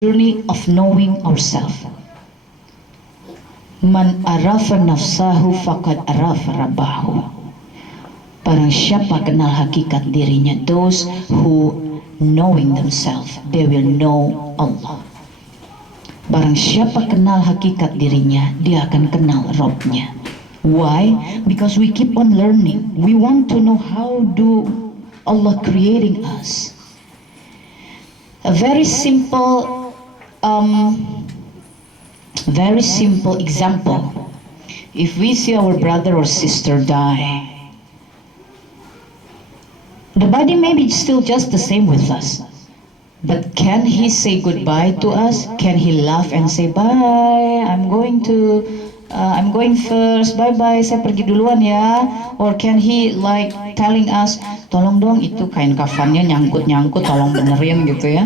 journey of knowing ourselves. Man arafa nafsahu faqad arafa rabbahu. Barang siapa kenal hakikat dirinya, those who knowing themselves, they will know Allah. Barang siapa kenal hakikat dirinya, dia akan kenal Rabbnya. Why? Because we keep on learning. We want to know how do Allah creating us. A very simple example. If we see our brother or sister die, the body may be still just the same with us, but can he say goodbye to us? Can he laugh and say bye, I'm going first, bye bye, saya pergi duluan ya? Or can he like telling us, tolong dong itu kain kafannya nyangkut tolong benerin gitu ya?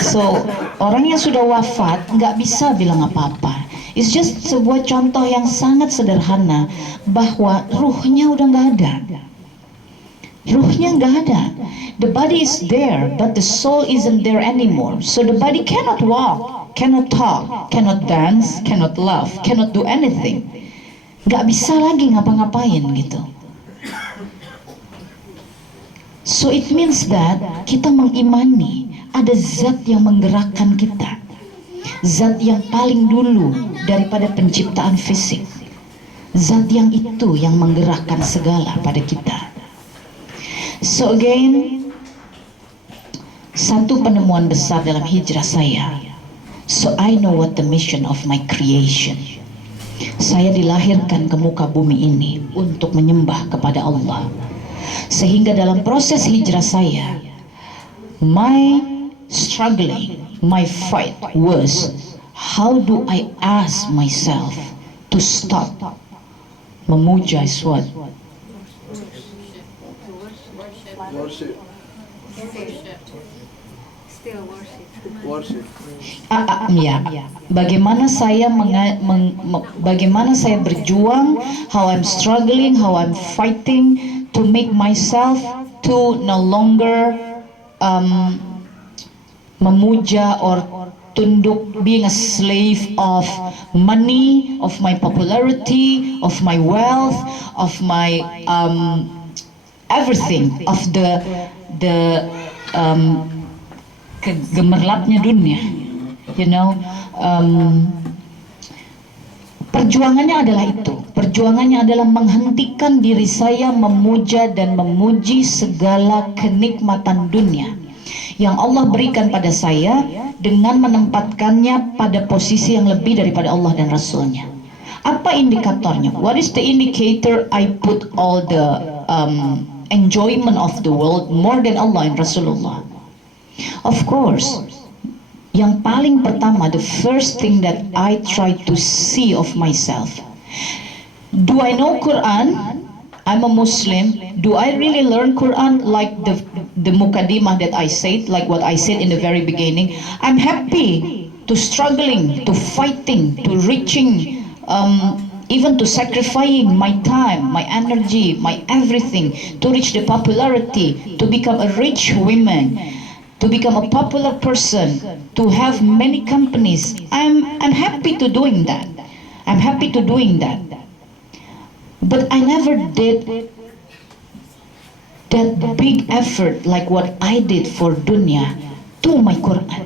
So orang yang sudah wafat nggak bisa bilang apa-apa. It's just sebuah contoh yang sangat sederhana bahwa ruhnya udah nggak ada. Ruhnya nggak ada. The body is there, but the soul isn't there anymore. So the body cannot walk, cannot talk, cannot dance, cannot laugh, cannot do anything. Nggak bisa lagi ngapa-ngapain gitu. So it means that kita mengimani ada zat yang menggerakkan kita, zat yang paling dulu daripada penciptaan fisik, zat yang itu yang menggerakkan segala pada kita. So again, satu penemuan besar dalam hijrah saya. So I know what the mission of my creation. Saya dilahirkan ke muka bumi ini untuk menyembah kepada Allah. Sehingga dalam proses hijrah saya, my struggling, my fight was, how do I ask myself to stop memuja sesuatu? Worship. Still worship. Worship. Ya, bagaimana saya berjuang, how I'm struggling, how I'm fighting to make myself to no longer memuja or tunduk, being a slave of money, of my popularity, of my wealth, of my everything, of the gemerlapnya dunia, you know. Perjuangannya adalah itu. Perjuangannya adalah menghentikan diri saya memuja dan memuji segala kenikmatan dunia yang Allah berikan pada saya dengan menempatkannya pada posisi yang lebih daripada Allah dan Rasulnya. Apa indikatornya? What is the indicator I put all the enjoyment of the world more than Allah and Rasulullah? Of course, yang paling pertama, the first thing that I try to see of myself, do I know Quran? I'm a Muslim. Do I really learn Quran like the mukaddimah that I said, like what I said in the very beginning? I'm happy to struggling, to fighting, to reaching, even to sacrificing my time, my energy, my everything to reach the popularity, to become a rich woman, to become a popular person, to have many companies. I'm happy to doing that. I'm happy to doing that. But I never did that big effort like what I did for dunya to my Quran.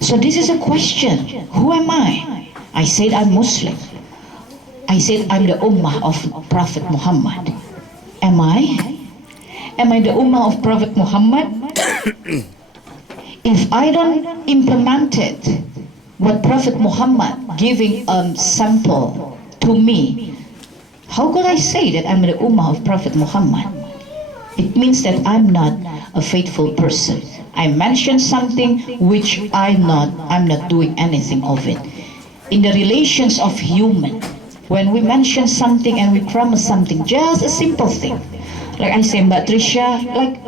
So this is a question. Who am I? I said I'm Muslim. I said I'm the ummah of Prophet Muhammad. Am I? Am I the ummah of Prophet Muhammad? If I don't implement it, what Prophet Muhammad giving a sample to me, how could I say that I'm the ummah of Prophet Muhammad? It means that I'm not a faithful person. I mentioned something which I'm not doing anything of it. In the relations of human, when we mention something and we promise something, just a simple thing, like I say, Mbak Trisha, like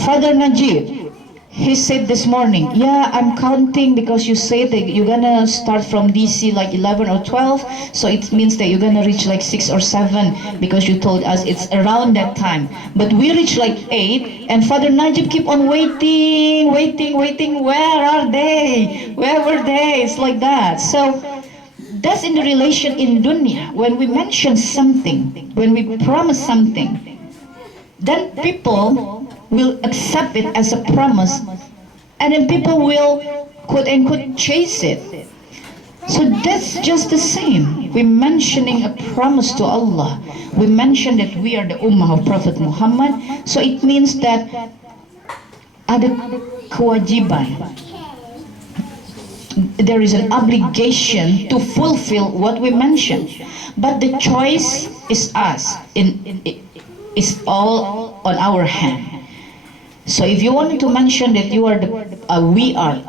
Father Najib, he said this morning, yeah, I'm counting because you said that you're gonna start from DC like 11 or 12, so it means that you're gonna reach like 6 or 7 because you told us it's around that time. But we reached like 8, and Father Najib keep on waiting, waiting, waiting. Where are they? Where were they? It's like that. So that's in the relation in dunya. When we mention something, when we promise something, then people will accept it as a promise, and then people will quote unquote chase it. So that's just the same. We're mentioning a promise to Allah. We mention that we are the ummah of Prophet Muhammad. So it means that ada kewajiban. There is an obligation to fulfill what we mentioned. But the choice is us. It's all on our hand. So if you wanted to mention that you are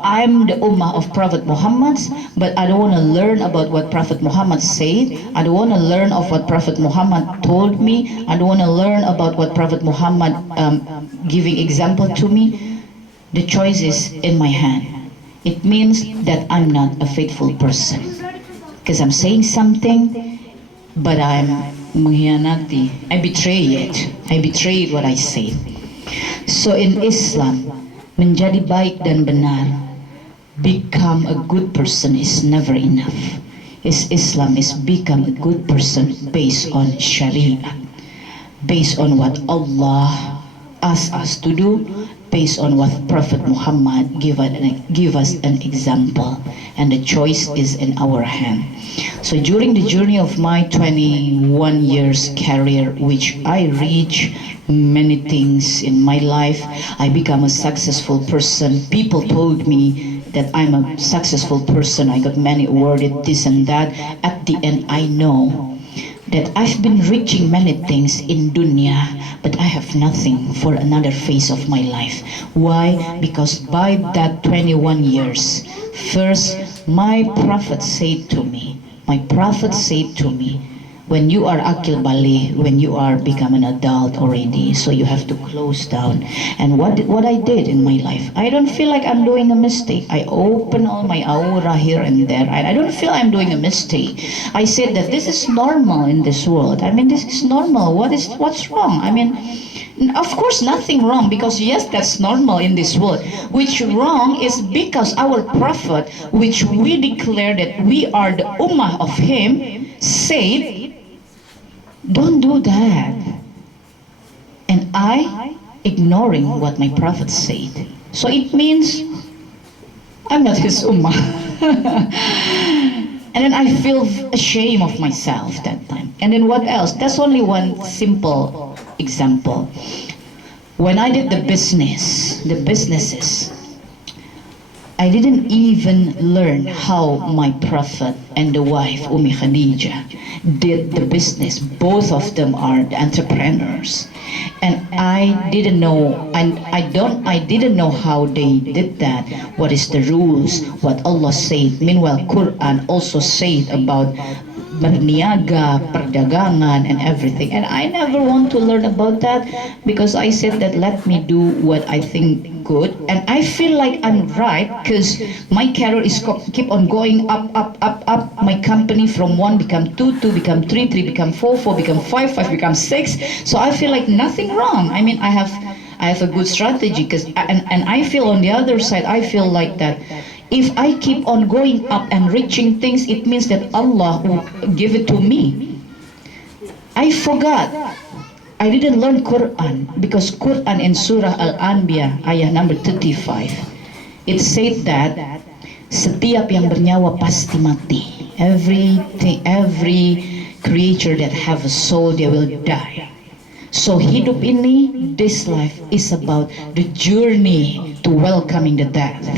I'm the ummah of Prophet Muhammad, but I don't want to learn about what Prophet Muhammad said. I don't want to learn of what Prophet Muhammad told me. I don't want to learn about what Prophet Muhammad giving example to me. The choice is in my hand. It means that I'm not a faithful person. Because I'm saying something, but I'm mengkhianati. I betray it. I betrayed what I said. So in Islam, menjadi baik dan benar, become a good person is never enough. Islam is become a good person based on Sharia, based on what Allah asks us to do, based on what Prophet Muhammad give us an example, and the choice is in our hand. So during the journey of my 21 years career, which I reach many things in my life, I become a successful person. People told me that I'm a successful person. I got many awards, this and that. At the end, I know that I've been reaching many things in dunya, but I have nothing for another phase of my life. Why? Because by that 21 years, first, my prophet said to me, when you are akil bali, when you are become an adult already, so you have to close down. And what I did in my life, I don't feel like I'm doing a mistake. I open all my aura here and there. I don't feel I'm doing a mistake. I said that this is normal in this world. I mean, this is normal. What's wrong? I mean, of course nothing wrong, because yes, that's normal in this world. Which wrong is because our prophet, which we declare that we are the ummah of him, said, don't do that. And I ignoring what my prophet said. So it means I'm not his ummah. And then I feel ashamed of myself that time. And then what else? That's only one simple example. When I did the businesses, I didn't even learn how my prophet and the wife, Khadijah, did the business. Both of them are the entrepreneurs. And I didn't know, and I didn't know how they did that. What is the rules? What Allah said. Meanwhile, Quran also said about berniaga, perdagangan, and everything. And I never want to learn about that, because I said that let me do what I think good. And I feel like I'm right, because my career is keep on going up, up, up, up. My company from 1 become 2, 2 become 3, 3 become 4, 4 become 5, 5 become 6. So I feel like nothing wrong. I mean, I have a good strategy, because and I feel on the other side, I feel like that if I keep on going up and reaching things, it means that Allah will give it to me. I forgot. I didn't learn Quran, because Quran in Surah Al-Anbiya ayah number 35, it said that setiap yang bernyawa pasti mati. Every creature that have a soul, they will die. So hidup ini, this life is about the journey to welcoming the death.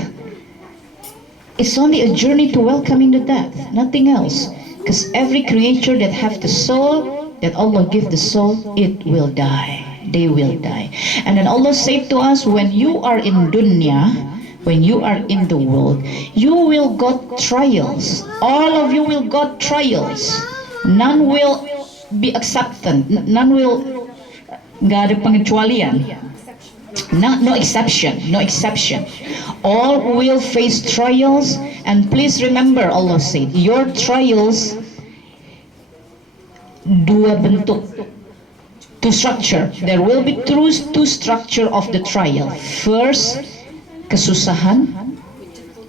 It's only a journey to welcoming the death, nothing else. Because every creature that have the soul, that Allah give the soul, it will die. They will die. And then Allah said to us, when you are in dunya, when you are in the world, you will got trials. All of you will got trials. None will be accepted. None will, nggak ada pengecualian. No exception, no exception. All will face trials, and please remember Allah said, your trials dua bentuk, two structure. There will be two structure of the trial. First, kesusahan,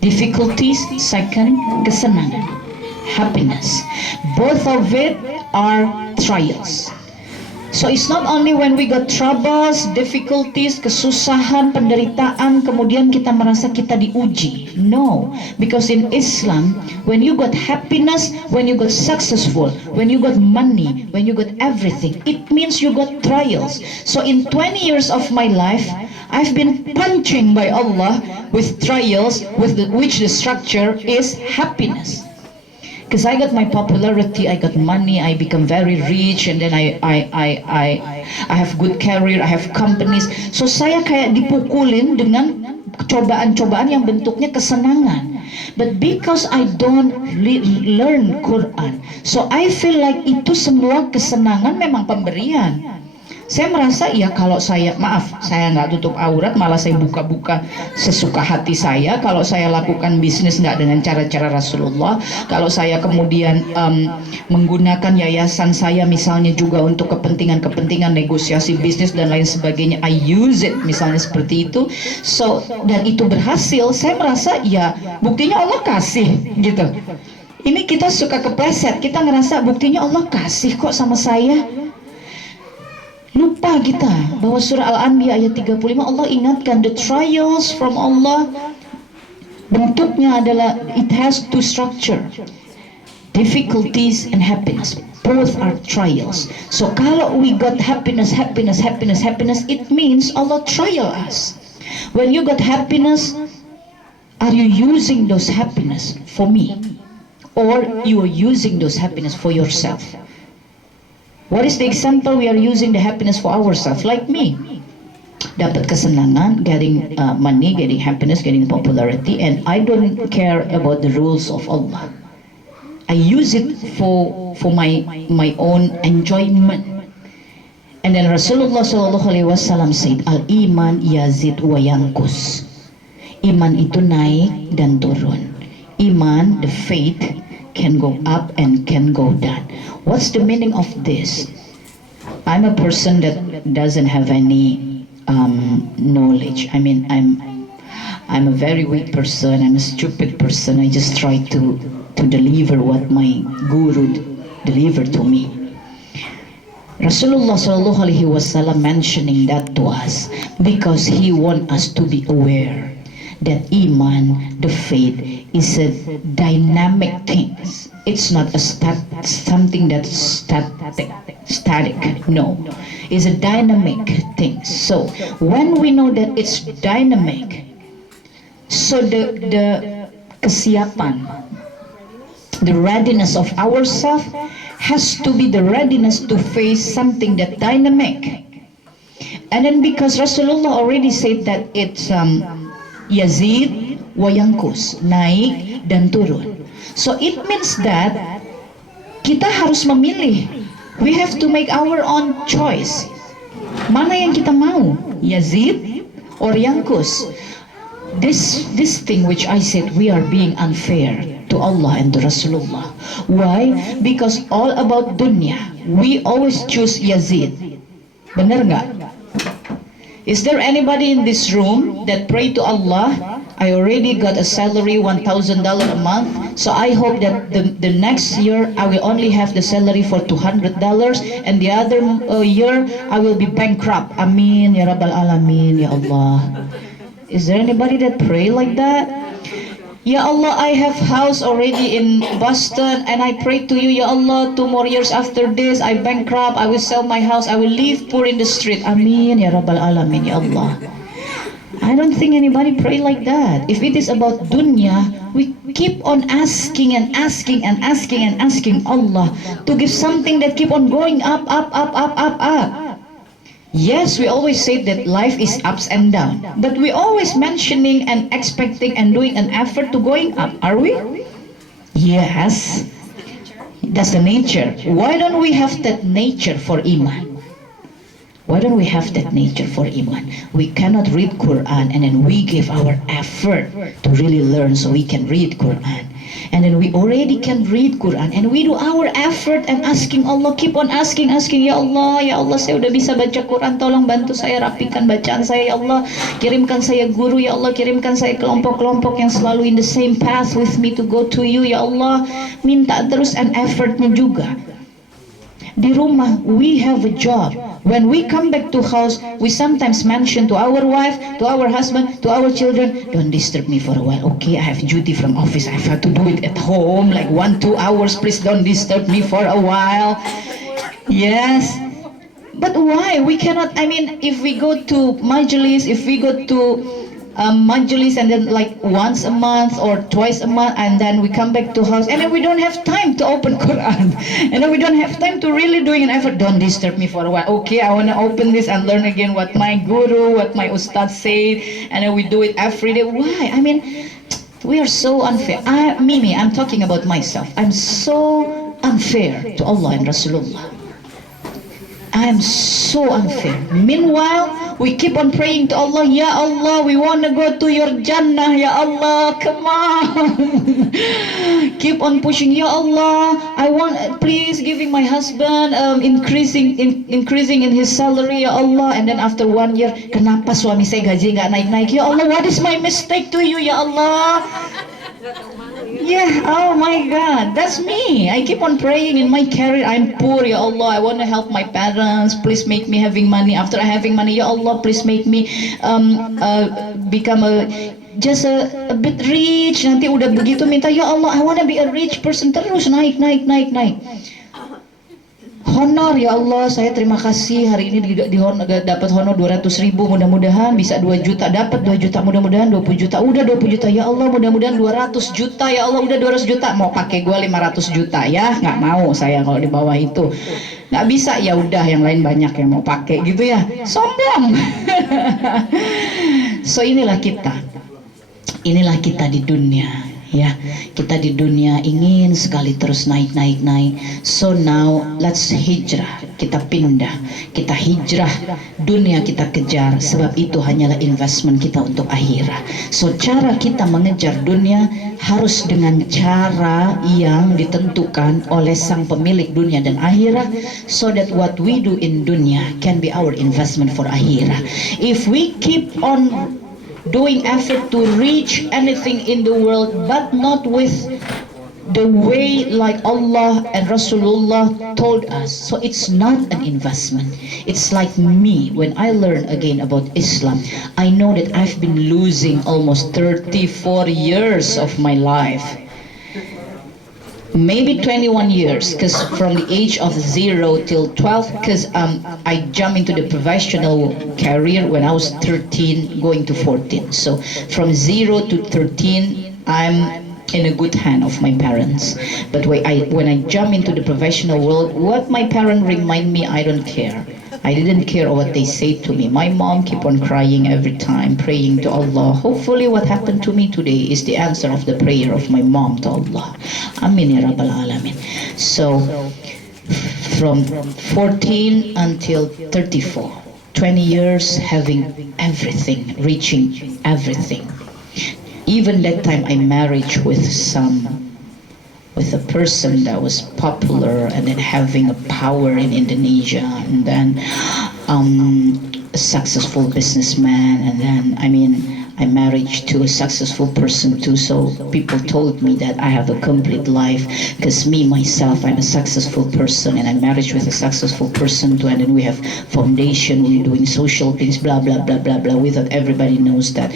difficulties. Second, kesenangan, happiness. Both of it are trials. So it's not only when we got troubles, difficulties, kesusahan, penderitaan, kemudian kita merasa kita diuji. No, because in Islam, when you got happiness, when you got successful, when you got money, when you got everything, it means you got trials. So in 20 years of my life, I've been punching by Allah with trials, which the structure is happiness. Because I got my popularity, I got money, I become very rich, and then I have good career, I have companies. So saya kayak dipukulin dengan cobaan-cobaan yang bentuknya kesenangan. But because I don't learn Quran, so I feel like itu semua kesenangan memang pemberian. Saya merasa ya kalau saya, maaf, saya nggak tutup aurat, malah saya buka-buka sesuka hati saya. Kalau saya lakukan bisnis nggak dengan cara-cara Rasulullah, kalau saya kemudian menggunakan yayasan saya misalnya juga untuk kepentingan-kepentingan negosiasi bisnis dan lain sebagainya, I use it misalnya seperti itu. So, dan itu berhasil, saya merasa ya buktinya Allah kasih gitu. Ini kita suka kepleset, kita ngerasa buktinya Allah kasih kok sama saya. Lupa kita bahwa surah Al-Anbiya ayat 35 Allah ingatkan the trials from Allah, bentuknya adalah it has two structure, difficulties and happiness. Both are trials. So kalau we got happiness, it means Allah trial us. When you got happiness, are you using those happiness for me, or you are using those happiness for yourself? What is the example we are using the happiness for ourselves? Like me, dapat kesenangan, getting money, getting happiness, getting popularity, and I don't care about the rules of Allah. I use it for my own enjoyment. And then Rasulullah SAW said, al-iman yazid wa yankus. Iman itu naik dan turun. Iman, the faith, can go up and can go down. What's the meaning of this? I'm a person that doesn't have any knowledge. I mean, I'm a very weak person. I'm a stupid person. I just try to deliver what my guru delivered to me. Rasulullah Shallallahu Alaihi Wasallam mentioning that to us because he want us to be aware that iman, the faith, is a dynamic thing. It's not a something that's static. No, it's a dynamic thing. So when we know that it's dynamic, so the kesiapan, the readiness of ourselves has to be the readiness to face something that dynamic. And then because Rasulullah already said that it's yazid wa yankus, naik dan turun. So it means that kita harus memilih. We have to make our own choice. Mana yang kita mau, yazid or yankus? This thing which I said, we are being unfair to Allah and to Rasulullah. Why? Because all about dunya, we always choose yazid. Benar nggak? Is there anybody in this room that pray to Allah, I already got a salary $1,000 a month, so I hope that the next year I will only have the salary for $200 and the other year I will be bankrupt. Amin ya Rabbal Alamin ya Allah. Is there anybody that pray like that? Ya Allah, I have house already in Boston and I pray to you, Ya Allah, 2 more years after this, I bankrupt, I will sell my house, I will live poor in the street. Amin, Ya Rabbal Alamin, Ya Allah. I don't think anybody pray like that. If it is about dunya, we keep on asking and asking and asking and asking Allah to give something that keep on going up. Yes, we always say that life is ups and down, but we always mentioning and expecting and doing an effort to going up, are we? Yes, that's the nature. Why don't we have that nature for iman? Why don't we have that nature for iman? We cannot read Quran and then we give our effort to really learn so we can read Quran. And then we already can read Quran and we do our effort and asking Allah, keep on asking, ya Allah, saya udah bisa baca Quran, tolong bantu saya rapikan bacaan saya, ya Allah, kirimkan saya guru, ya Allah, kirimkan saya kelompok-kelompok yang selalu in the same path with me to go to you, ya Allah. Minta terus and effortnya juga. Di rumah, we have a job. When we come back to house, we sometimes mention to our wife, to our husband, to our children, don't disturb me for a while. Okay, I have duty from office. I have to do it at home, like 1-2 hours. Please don't disturb me for a while. Yes. But why? We cannot, if we go to majlis, if we go to majlis and then like once a month or twice a month and then we come back to house and then we don't have time to open Quran and then we don't have time to really doing an effort. Don't disturb me for a while. Okay, I want to open this and learn again what my guru, what my ustad said, and then we do it every day. Why? We are so unfair. Mimi, I'm talking about myself. I'm so unfair to Allah and Rasulullah. I am so unfair. Meanwhile, we keep on praying to Allah, Ya Allah, we want to go to your Jannah, Ya Allah, come on. Keep on pushing, Ya Allah, I want, please giving my husband increasing in his salary, Ya Allah. And then after 1 year, kenapa suami saya gaji nggak naik-naik? Ya Allah, what is my mistake to you, Ya Allah? Yeah, oh my God, that's me. I keep on praying in my career. I'm poor, Ya Allah. I want to help my parents. Please make me having money. After I having money, Ya Allah, please make me become just a bit rich. Nanti udah begitu minta, Ya Allah, I want to be a rich person. Terus naik. Honor, Ya Allah, saya terima kasih hari ini dapat honor 200.000, mudah-mudahan bisa 2 juta, dapat 2 juta, mudah-mudahan 20 juta, udah 20 juta, Ya Allah, mudah-mudahan 200 juta, Ya Allah, udah 200 juta, mau pakai gua 500 juta, ya, nggak mau saya kalau di bawah itu, nggak bisa, ya udah yang lain banyak yang mau pakai gitu ya, sombong. So inilah kita di dunia. Ya, kita di dunia ingin sekali terus naik. So now let's hijrah, kita pindah, kita hijrah, dunia kita kejar, sebab itu hanyalah investment kita untuk akhirat. So cara kita mengejar dunia harus dengan cara yang ditentukan oleh sang pemilik dunia dan akhirat, so that what we do in dunia can be our investment for akhirat. If we keep on doing effort to reach anything in the world but not with the way like Allah and Rasulullah told us, so it's not an investment. It's like me, when I learn again about Islam, I know that I've been losing almost 34 years of my life, maybe 21 years, because from the age of 0 till 12, because I jumped into the professional career when I was 13 going to 14. So from 0 to 13 I'm in a good hand of my parents. But when I jump into the professional world, what my parents remind me, I don't care. I didn't care what they say to me. My mom keep on crying every time, praying to Allah. Hopefully what happened to me today is the answer of the prayer of my mom to Allah. Amin ya Rabbal Alamin. So from 14 until 34, 20 years having everything, reaching everything. Even that time I married with a person that was popular and then having a power in Indonesia, and then a successful businessman, and then I married to a successful person too. So people told me that I have a complete life, because me myself, I'm a successful person and I'm married with a successful person too, and then we have foundation, we're doing social things, blah blah blah blah blah, without everybody knows that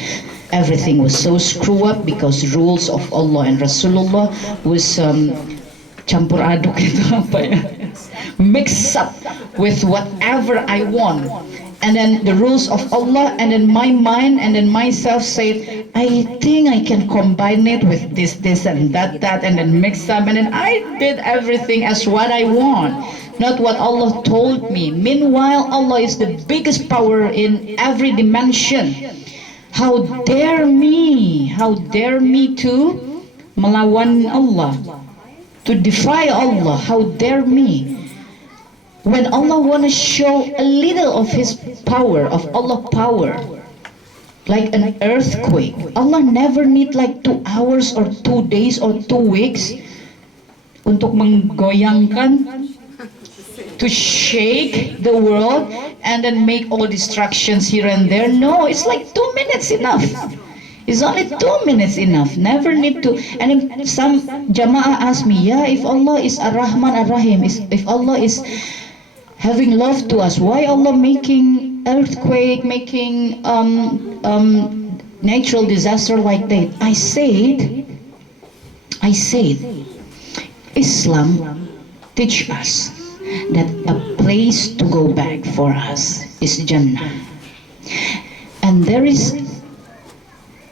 everything was so screw up because rules of Allah and Rasulullah was campur aduk itu apa ya, mix up with whatever I want, and then the rules of Allah, and then my mind and then myself said, I think I can combine it with this and that, and then mix up, and then I did everything as what I want, not what Allah told me. Meanwhile, Allah is the biggest power in every dimension. How dare me to melawan Allah, to defy Allah, how dare me. When Allah wanna show a little of His power, of Allah power, like an earthquake, Allah never need like 2 hours or 2 days or 2 weeks untuk menggoyangkan, to shake the world and then make all distractions here and there. No, it's like 2 minutes enough. It's only 2 minutes enough. Never need to. And then some Jama'ah ask me, yeah, if Allah is Ar-Rahman Ar-Rahim, if Allah is having love to us, why Allah making earthquake, making natural disaster like that? I said, Islam teach us that a place to go back for us is Jannah. And there is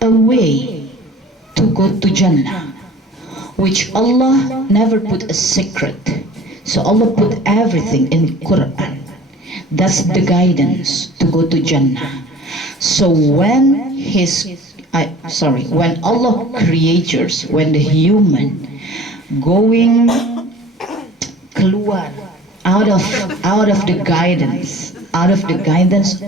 a way to go to Jannah, which Allah never put a secret. So Allah put everything in Quran. That's the guidance to go to Jannah. So when when Allah creators, when the human going keluar out of the guidance,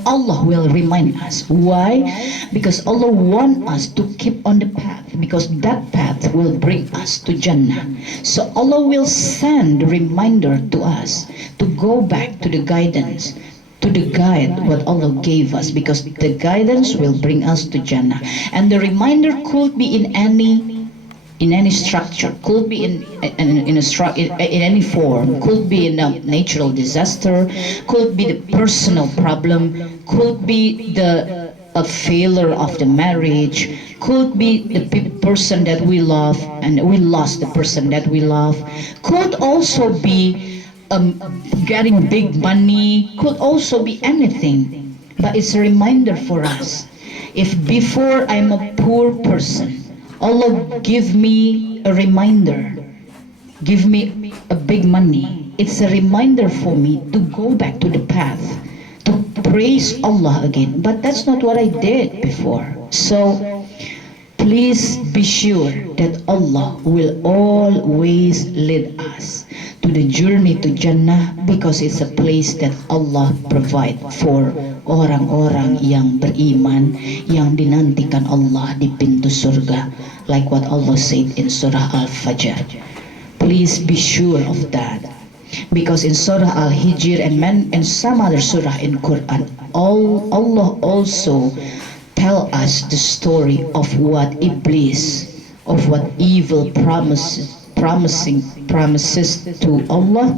Allah will remind us. Why? Because Allah wants us to keep on the path, because that path will bring us to Jannah. So Allah will send reminder to us to go back to the guidance, to the guide what Allah gave us, because the guidance will bring us to Jannah. And the reminder could be in any structure, could be in any form, could be in a natural disaster, could be the personal problem, could be a failure of the marriage, could be the person that we love and we lost the person that we love, could also be getting big money, could also be anything. But it's a reminder for us. If before I'm a poor person, Allah give me a reminder, give me a big money, it's a reminder for me to go back to the path, to praise Allah again. But that's not what I did before. So please be sure that Allah will always lead us to the journey to Jannah, because it's a place that Allah provide for orang-orang yang beriman, yang dinantikan Allah di pintu surga, like what Allah said in Surah Al-Fajr. Please be sure of that, because in Surah Al-Hijr and some other surah in Quran, Allah also tell us the story of what Iblis, of what evil promises to Allah.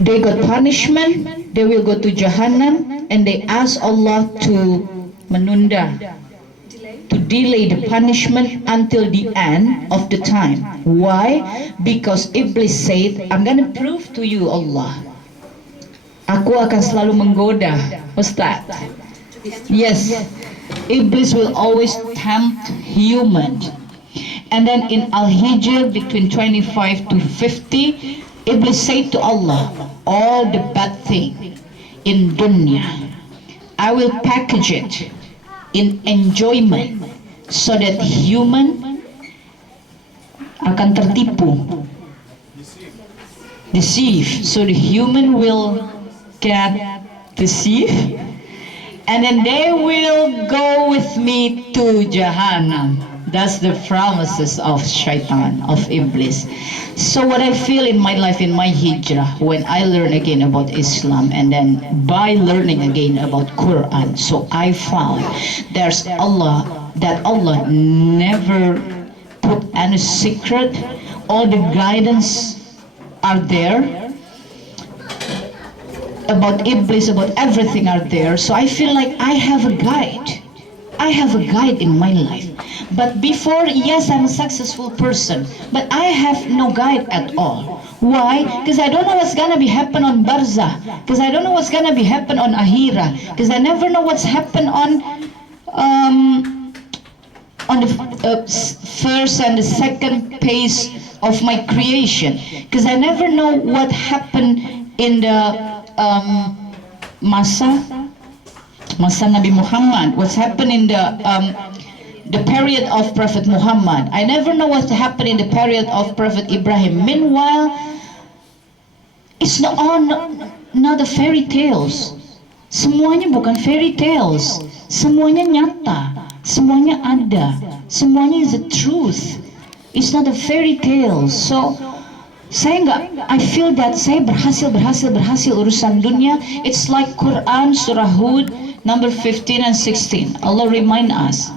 They got punishment, they will go to Jahannam, and they ask Allah to menunda, to delay the punishment until the end of the time. Why? Because Iblis said, I'm gonna prove to you Allah, aku akan selalu menggoda. Ustaz? Yes, Iblis will always tempt human. And then in Al-Hijr between 25 to 50, Iblis said to Allah, all the bad thing in dunya, I will package it in enjoyment so that human akan tertipu, deceive. So the human will get deceived, and then they will go with me to Jahannam. That's the promises of Shaitan, of Iblis. So what I feel in my life, in my hijrah, when I learn again about Islam, and then by learning again about Quran, so I found that Allah never put any secret. All the guidance are there. About Iblis, about everything are there. So I feel like I have a guide. I have a guide in my life. But before, yes, I'm a successful person, but I have no guide at all. Why? Because I don't know what's gonna be happen on Barzah. Because I don't know what's gonna be happen on Ahira. Because I never know what's happen on the first and the second phase of my creation. Because I never know what happened in the masa Nabi Muhammad, what's happened in the period of Prophet Muhammad. I never know what happened in the period of Prophet Ibrahim. Meanwhile, It's not a fairy tales. Semuanya bukan fairy tales. Semuanya nyata. Semuanya ada. Semuanya is the truth. It's not a fairy tale. So I feel that saya berhasil urusan dunia. It's like Quran surah Hud number 15 and 16. Allah remind us,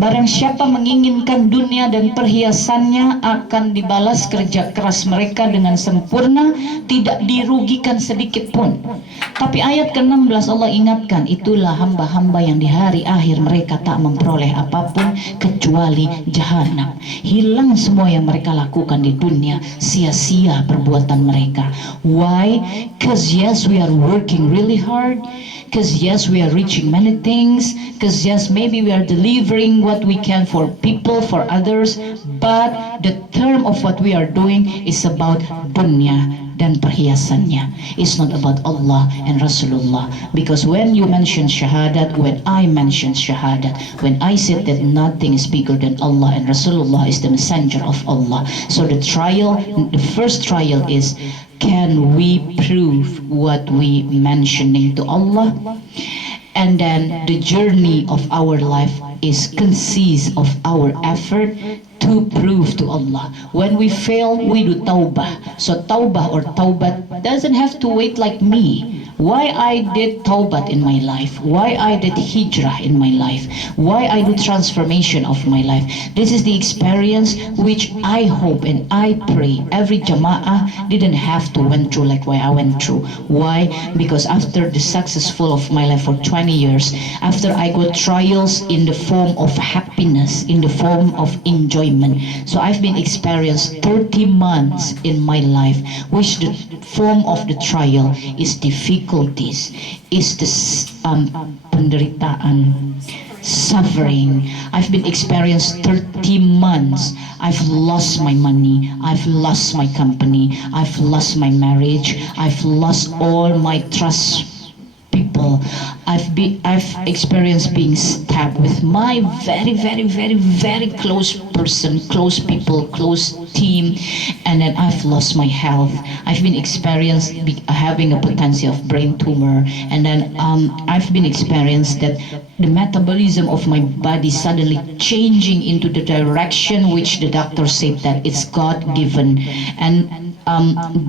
barang siapa menginginkan dunia dan perhiasannya akan dibalas kerja keras mereka dengan sempurna, tidak dirugikan sedikit pun. Tapi ayat ke-16 Allah ingatkan, itulah hamba-hamba yang di hari akhir mereka tak memperoleh apapun kecuali jahanam. Hilang semua yang mereka lakukan di dunia, sia-sia perbuatan mereka. Why? Because yes, we are working really hard. Because yes, we are reaching many things. Because yes, maybe we are delivering what we can for people, for others. But the term of what we are doing is about dunya dan perhiasannya. It's not about Allah and Rasulullah. Because when you mention shahadat, when I mention shahadat, when I said that nothing is bigger than Allah and Rasulullah is the messenger of Allah. So the first trial is, can we prove what we mentioning to Allah? And then the journey of our life is consists of our effort to prove to Allah. When we fail, we do tawbah. So tawbah or taubat doesn't have to wait like me. Why I did taubat in my life, why I did hijrah in my life, why I do transformation of my life. This is the experience which I hope and I pray every jama'ah didn't have to went through like why I went through. Why? Because after the successful of my life for 20 years, after I got trials in the form of happiness, in the form of enjoyment. So I've been experienced 30 months in my life, which the form of the trial is difficulties, is the penderitaan, suffering. I've been experienced 30 months. I've lost my money, I've lost my company, I've lost my marriage, I've lost all my trust people. I've experienced being stabbed with my very close person, close people, close team, and then I've lost my health. I've been experienced having a potential of brain tumor, and then I've been experienced that the metabolism of my body suddenly changing into the direction which the doctor said that it's God-given, and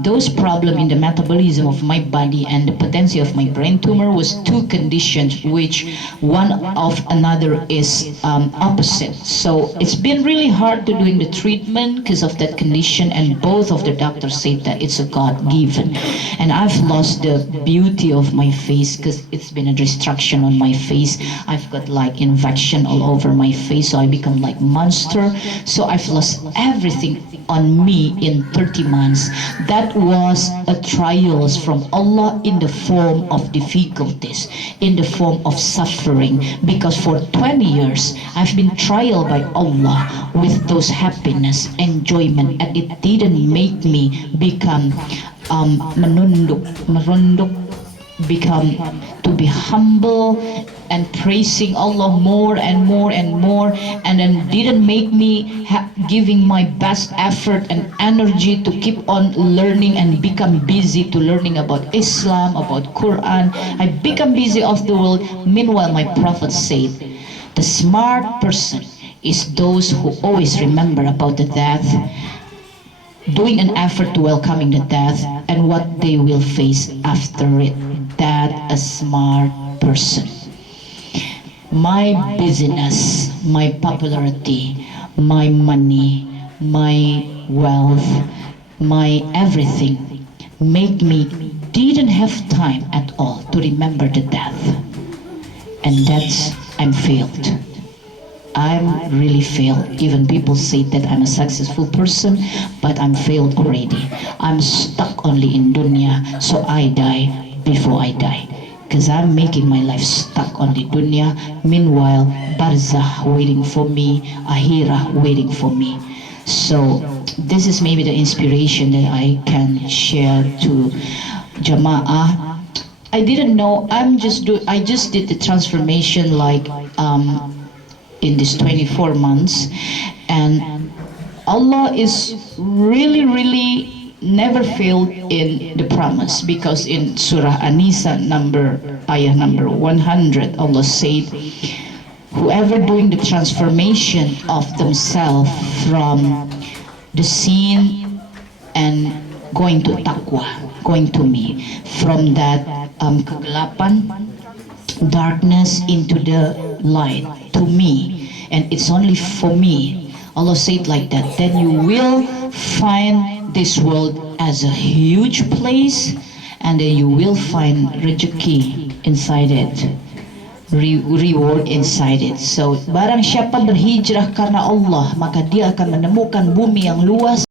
those problems in the metabolism of my body and the potential of my brain tumor was two conditions which one of another is opposite. So it's been really hard to doing the treatment because of that condition, and both of the doctors said that it's a God-given. And I've lost the beauty of my face because it's been a destruction on my face. I've got like infection all over my face, so I become like monster. So I've lost everything on me in 30 months. That was a trials from Allah in the form of difficulties, in the form of suffering, because for 20 years I've been trial by Allah with those happiness, enjoyment, and it didn't make me become merunduk, become to be humble and praising Allah more and more and more, and then didn't make me giving my best effort and energy to keep on learning and become busy to learning about Islam, about Quran. I become busy of the world. Meanwhile, my Prophet said, the smart person is those who always remember about the death, doing an effort to welcoming the death and what they will face after it. That a smart person. My business, my popularity, my money, my wealth, my everything make me didn't have time at all to remember the death. And that's I'm failed. I'm really failed. Even people say that I'm a successful person, but I'm failed already. I'm stuck only in dunya, so I die before I die. Because I'm making my life stuck on the dunya. Meanwhile, barzakh waiting for me, akhirah waiting for me. So this is maybe the inspiration that I can share to Jama'ah. I didn't know. I just did the transformation like in this 24 months, and Allah is really never failed in the promise, because in Surah An-Nisa ayah number 100, Allah said, whoever doing the transformation of themselves from the sin and going to taqwa, going to me, from that kegelapan, darkness into the light, to me, and it's only for me. Allah said like that, then you will find this world as a huge place, and then you will find rezeki inside it, reward inside it. So barang siapa berhijrah karena Allah, maka dia akan menemukan bumi yang luas